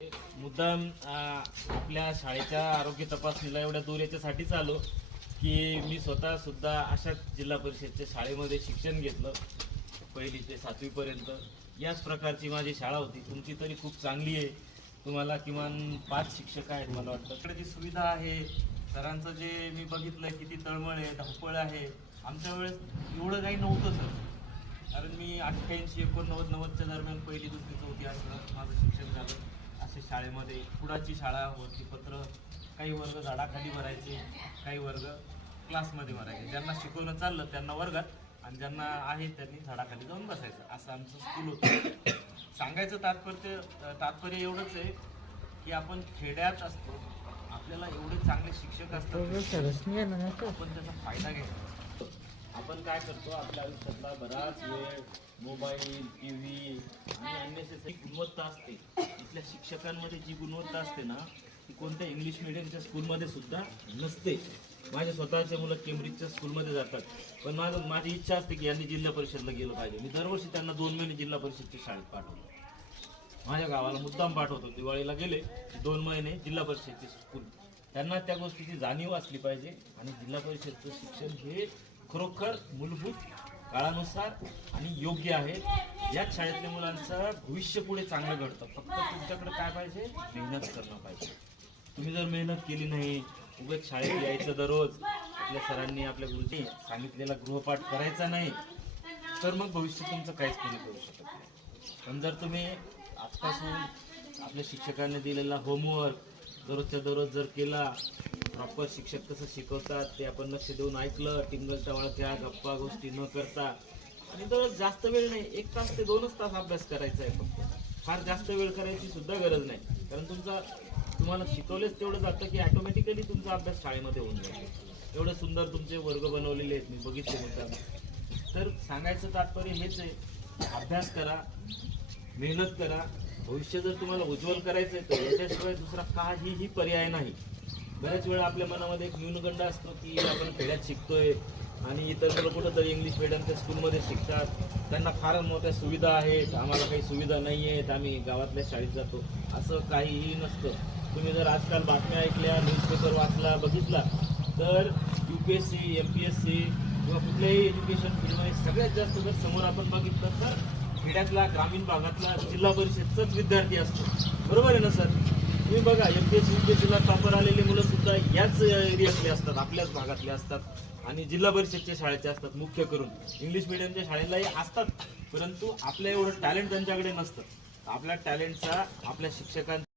मुद्दाम आपल्या शाळेच्या आरोग्य तपासणीला एवढ्या दूर याच्यासाठीच आलो की मी स्वतः सुद्धा अशाच जिल्हा परिषदच्या शाळेमध्ये शिक्षण घेतलं, 1ली ते 7वी पर्यंत. याच प्रकारची माझी शाळा होती. तुमची तरी खूप चांगली आहे. तुम्हाला किमान 5 शिक्षक आहेत मला वाटतं. इकडे जी सुविधा आहे, सरांचं जे मी बघितलं किती तळमळ आहे, धावपळ आहे. आमच्या वेळेस एवढं काही नव्हतं सर. कारण मी 88, 89, 90च्या दरम्यान 1ली, 2री, 4थी असं माझं शिक्षण झालं. असे शाळेमध्ये कुडाची शाळा होती. पत्र काही वर्ग झाडाखाली भरायचे, काही वर्ग क्लासमध्ये भरायचे. ज्यांना शिकवणं चाललं त्यांना वर्गात आणि ज्यांना आहे त्यांनी झाडाखाली जाऊन बसायचं. असं आमचं स्कूल होतं. सांगायचं तात्पर्य एवढंच आहे की आपण खेड्यात असतो, आपल्याला एवढे चांगले शिक्षक असतात, आपण त्याचा फायदा घ्यायचा. आपण काय करतो, आपल्या आयुष्यातला बराच वेळ मोबाईल, टी व्ही आणि अननेसेसरी गुणवत्ता असते. इथल्या शिक्षकांमध्ये जी गुणवत्ता असते ना, ती कोणत्या इंग्लिश मिडियमच्या स्कूलमध्ये सुद्धा नसते. माझे स्वतःचे मुलं केम्ब्रिजच्या स्कूलमध्ये जातात, पण माझी इच्छा असते की यांनी जिल्हा परिषदला गेलं पाहिजे. मी दरवर्षी त्यांना 2 महिने जिल्हा परिषदच्या शाळेत पाठवतो. माझ्या गावाला मुद्दाम पाठवतो. दिवाळीला गेले की 2 महिने जिल्हा परिषदची स्कूल. त्यांना त्या गोष्टीची जाणीव असली पाहिजे. आणि जिल्हा परिषदचं शिक्षण हे खरोखर मूलभूत, काळानुसार आणि योग्य आहे. याच शाळेतल्या मुलांचं भविष्य पुढे चांगलं घडतं. फक्त तुमच्याकडे काय पाहिजे, मेहनत करणं पाहिजे. तुम्ही जर मेहनत केली नाही, उगाच शाळेत यायचं दररोज, आपल्या सरांनी, आपल्या गुरुजी सांगितलेला गृहपाठ करायचा नाही, तर मग भविष्य तुमचं काहीच कोणी करू शकत नाही. पण जर तुम्ही आजपासून आपल्या शिक्षकांनी दिलेला होमवर्क दररोजच्या दररोज जर केला, प्रॉपर शिक्षक कसं शिकवतात ते आपण लक्ष देऊन ऐकलं, टिंगल टवाळक्या गप्पा गोष्टी न करता, आणि दररोज जास्त वेळ नाही, 1 तास ते 2च तास अभ्यास करायचा आहे फक्त. फार जास्त वेळ करायची सुद्धा गरज नाही. कारण तुम्हाला शिकवलेच तेवढं जातं की ऑटोमॅटिकली तुमचा अभ्यास शाळेमध्ये होऊन जातो. एवढं सुंदर तुमचे वर्ग बनवलेले आहेत, मी बघितले मुद्दाम. तर सांगायचं तात्पर्य हेच आहे, अभ्यास करा, मेहनत करा. भविष्य जर तुम्हाला उज्ज्वल करायचं आहे तर याच्याशिवाय दुसरा काहीही पर्याय नाही. बऱ्याच वेळा आपल्या मनामध्ये एक न्यूनगंड असतो की आपण खेड्यात शिकतोय आणि इतर मुलं कुठंतरी इंग्लिश मिडियमच्या स्कूलमध्ये शिकतात, त्यांना फार मोठ्या सुविधा आहेत, आम्हाला काही सुविधा नाही आहेत, आम्ही गावातल्या शाळेत जातो. असं काहीही नसतं. तुम्ही जर आजकाल बातम्या ऐकल्या, न्यूजपेपर वाचला, बघितला, तर UPSC, MPSC किंवा कुठल्याही एज्युकेशन फील्डमध्ये सगळ्यात जास्त जर समोर आपण बघितलं तर खेड्यातला, ग्रामीण भागातला जिल्हा परिषदचाच विद्यार्थी असतो. बरोबर आहे ना सर? तुम्ही बघा, MPSC, UPSCला टॉपर आलेली मुलं सुद्धा याच एरियातले असतात, आपल्याच भागातले असतात आणि जिल्हा परिषदच्या शाळेचे असतात. मुख्य करून इंग्लिश मिडियमच्या शाळेलाही असतात, परंतु आपल्या एवढं टॅलेंट त्यांच्याकडे नसतं. आपल्या टॅलेंटचा आपल्या शिक्षकांचा